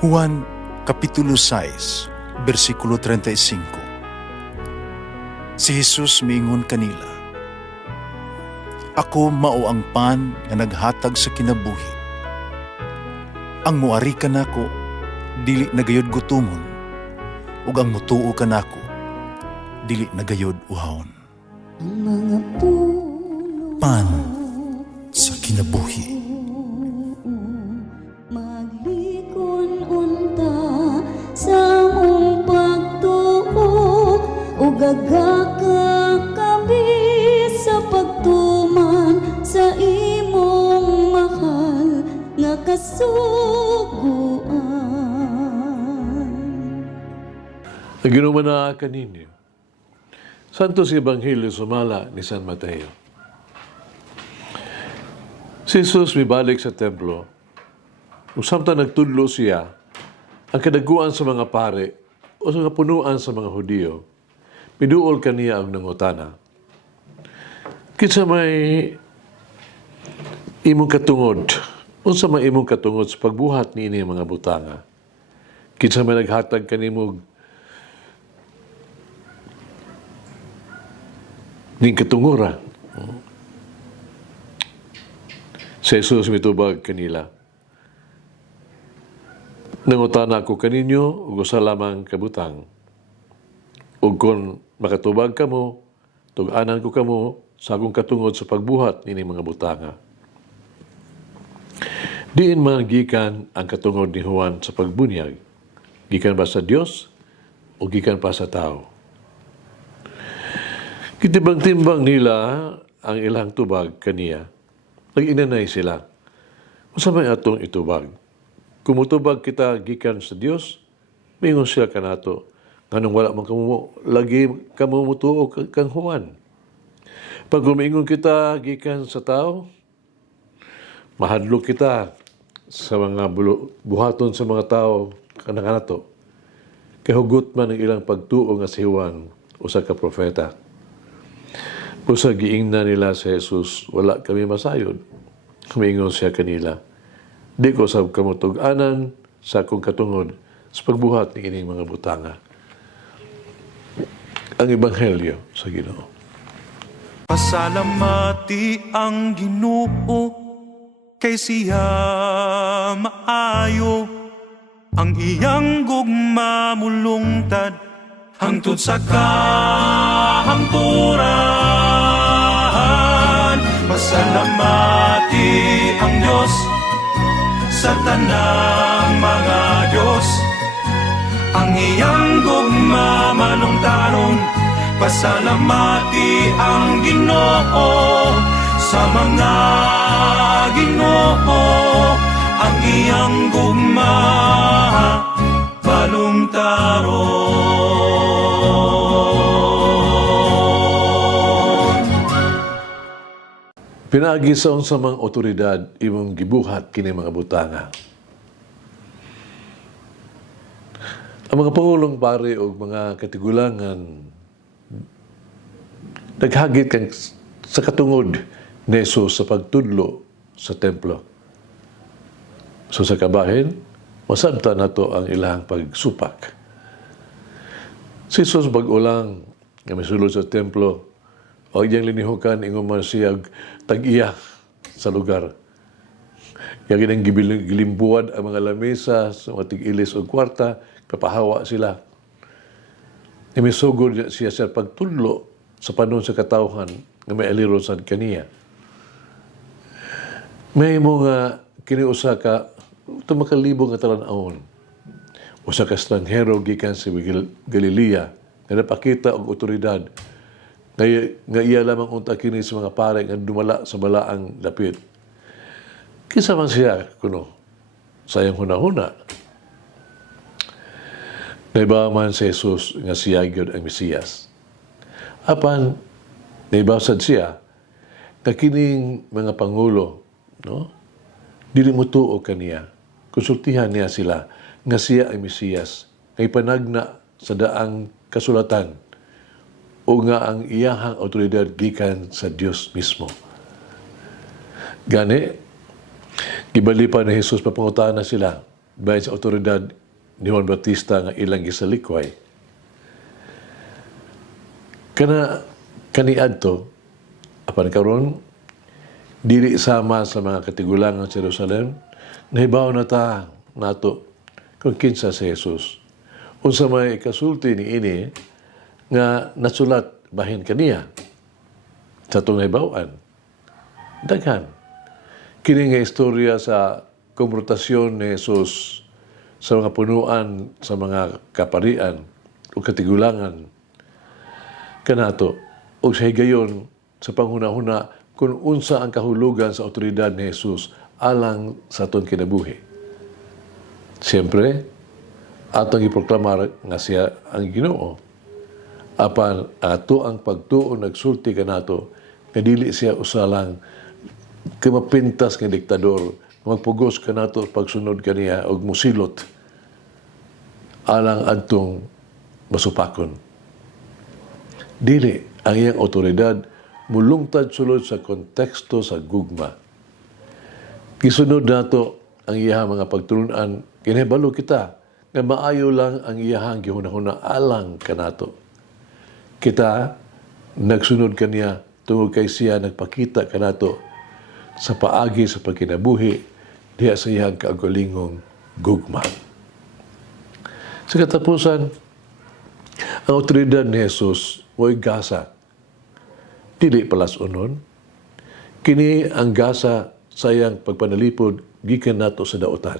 Juan Kapitulo 6, versikulo 35. Si Jesus miingon kanila, "Ako mao ang pan nga naghatag sa kinabuhi. Ang muari kanako dili nagayod gutomon, ug ang mutuo kanako dili nagayod uhawon." Ang mga puno Pan sa kinabuhi. maglikon unta sa mong pagtuo ug gagaka kami sa pagtuman sa imong mahal nga kasuguan. Naginuman na kaninyo. Santos Ebanghelyo sumala ni San Mateo. Si Jesus mibalik sa templo. Usamta nagtudlo siya ang kadaguan sa mga pare o sa kapunuan sa mga Hudiyo. Miduol kaniya ang nangutana. Kinsa may imong katungod, unsa may imong katungod sa pagbuhat niini mga butanga? Kinsa may naghatag kanimog ning katungura? Si Jesus mitubag kanila. Nangutana ko kaninyo, ug usa lamang kabutang. Ug kung makatubag kamo, tug-anan ko kamo sa akong katungod sa pagbuhat nini mga butanga. Diin man gikan ang katungod ni Juan sa pagbunyag. Gikan ba sa Dios o gikan pa sa tao? Kitibang-timbang nila ang ilang tubag kaniya. Nag-inanay sila. Unsa may atong itubag? Kumutubag kita gikan sa Dios, mingon siya kanato. Nganong wala man kamo lagi kamo mutuo kang Juan. Pag gumingon kita gikan sa tao, mahadlok kita sa mga buhaton sa mga tao kanato. Kahugot man ang ilang pagtuo nga si Juan, usa ka propeta. Usa giingna nila sa Jesus, wala kami masayod. Humingon siya kanila, di ko sab kamutug-anan sa akong katungod sa pagbuhat ni ining mga butanga. Ang Ebanghelyo sa Ginoo. Pasalamati ang Ginoo kay siya maayo, ang iyang gugma mulungtad hangtod sa kahangturan. Pasalamati ang Diyos sa tanang mga Diyos, ang iyang gugma malungtaron. Pasalamati ang Ginoo sa mga Ginoo, ang iyang gugma balungtaron. Pinaagi sa unsamang otoridad imong gibuhat kini mga butanga. Ang mga pangulong pare o mga katigulangan naghagit kang sa katungod ni Jesus sa pagtudlo sa templo. So sa kabahin, masabta na to ang ilang pagsupak. Si Jesus bag-ulang nga misulod sa templo, o iyang linihukan ingon man siya tag-iya sa lugar. Kaya ginang gilimbuad ang mga lamesa sa mga tig-ilis o kwarta, kapahawa sila. Imisugod siya sa pagtudlo sa panon sa katawhan nga may aliron sa kaniya. May mga kiniusa ka tumakalibong nga talan-awon. Usa ka estranghero gikan sa Galilea nga napakita og otoridad nga iya lamang unta kini sa mga pare nga dumala sa balaang dapit. Kinsa man siya kuno? Sayang hunahuna. Naibaw man si Jesus nga siya gyud ang Mesiyas. Apan naibawsad siya nga kining mga pangulo, no? Dili mo tuo kaniya. Konsultihan niya sila nga siya ang Mesiyas, ngay panagna sa daang kasulatan o nga ang iyahang autoridad gikan sa Dios mismo. Gani, gibali pa ni Jesus papangutana sila, bayan sa otoridad ni Juan Bautista nga ilang gisalikway. Kaniadto, apan karon dili sama sa mga katigulangan sa Jerusalem, nahibaw na ta nato kung kinsa si Jesus. Unsa may kasulti ni ini nga nasulat bahin kaniya sa itong nahibawan. Daghan. Kini nga istorya sa konfrontasyon ni Jesus sa mga punuan sa mga kaparian o katigulangan kanato o sa higayon sa panghuna-huna kung unsa ang kahulugan sa otoridad ni Jesus alang sa aton kinabuhi. Siyempre, atong iproklamar nga siya ang Ginoo. Apan ato ang pagtuo nagsulti kanato nga dili siya usalang kamapintas nga diktador, magpugos kanato pagsunod kaniya og musilot alang adtong masupakon. Dili ang iyang otoridad mulungtad sulod sa konteksto sa gugma. Gisunod nato ang iyang mga pagtulunan, kinahibalo kita nga maayo lang ang iyang gihunahuna alang kanato. Kita nagsunod kaniya tungod kay siya nagpakita kanato sa paagi sa pagkinabuhi diha sa iyang kaugalingong gugma. Sa katapusan, ang otoridad ni Jesus mo'y gasa. Dili palas-unon. Kini ang gasa sa iyang pagpanalipod gikan nato sa daotan.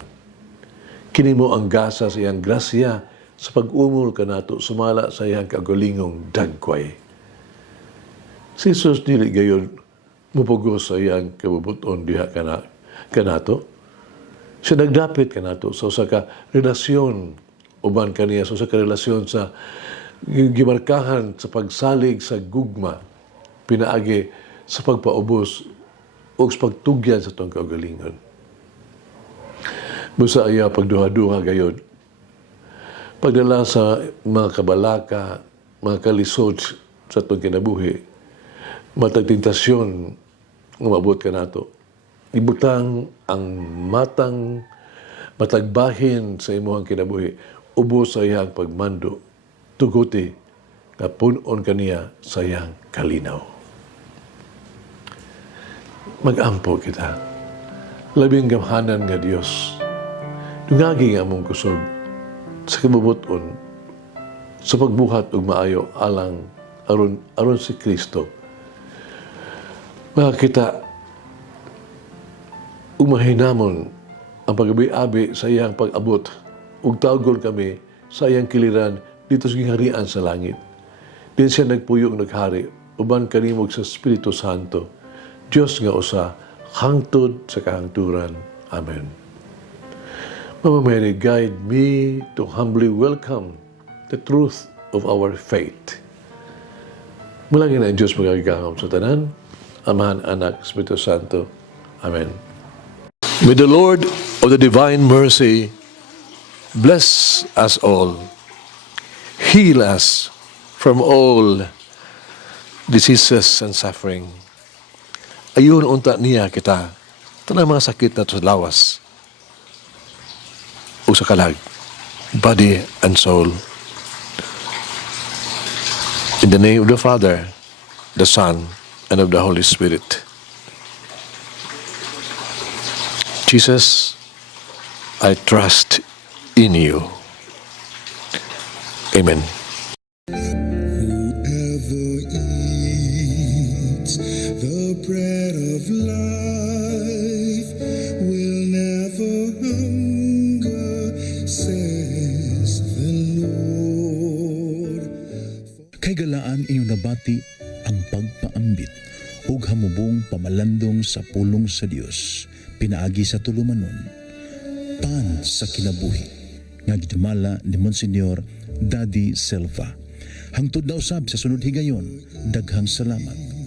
Kini mo ang gasa sa iyang grasya sa pag-umol kanato sumala sa iyang kaugalingong dagkway. Si Jesus dili gayon mupugos sa iyang kabubuton diha kanato. Siya nagdapit kanato sa usa ka relasyon uban kaniya sa usa ka relasyon sa gimarkahan sa pagsalig sa gugma pinaagi sa pagpaubos o sa pagtugyan sa itong kaugalingon. Busa iya pagduha-duha gayod. Pagdala sa mga kabalaka, mga kalisod sa itong kinabuhi, matag tentasyon nga maabot ka nato. Ibutang ang matagbahin sa imuhang kinabuhi, ubos sa iyang pagmando, tuguti nga punon kaniya sa iyang kalinaw. Mag-ampo kita. Labing gamhanan nga Dios. Dungagi nga among kusog sa kabubuton sa pagbuhat ug maayo alang aron si Kristo. Makakita umahinamon ang pag-abi-abi sa iyang pag-abot ug tawgon kami sa iyang kiliran dito sa gingharian sa langit. Din siya nagpuyong naghari uban kanimog sa Espiritu Santo. Diyos nga usa hangtod sa kahangturan. Amen. Mama Mary, guide me to humbly welcome the truth of our faith. Mulangin ang Diyos magagaham sa tanan, Amahan, Anak, Espiritu Santo. Amen. May the Lord of the divine mercy bless us all, heal us from all diseases and suffering. Ayun unta niya kita, tanang mga sakit na sa lawas o sa kalag, body and soul. In the name of the Father, the Son, and of the Holy Spirit. Jesus, I trust in you. Amen. Whoever eats the bread of life will never hunger, says the Lord. Kay galaan inyong nabati ang pagpaambit ug hamubong pamalandong sa pulong sa Dios pinaagi sa tulumanon pan sa kinabuhi nga gidumala ni Monsignor Daddy Silva. Hangtod na usab sa sunod higayon, daghang salamat.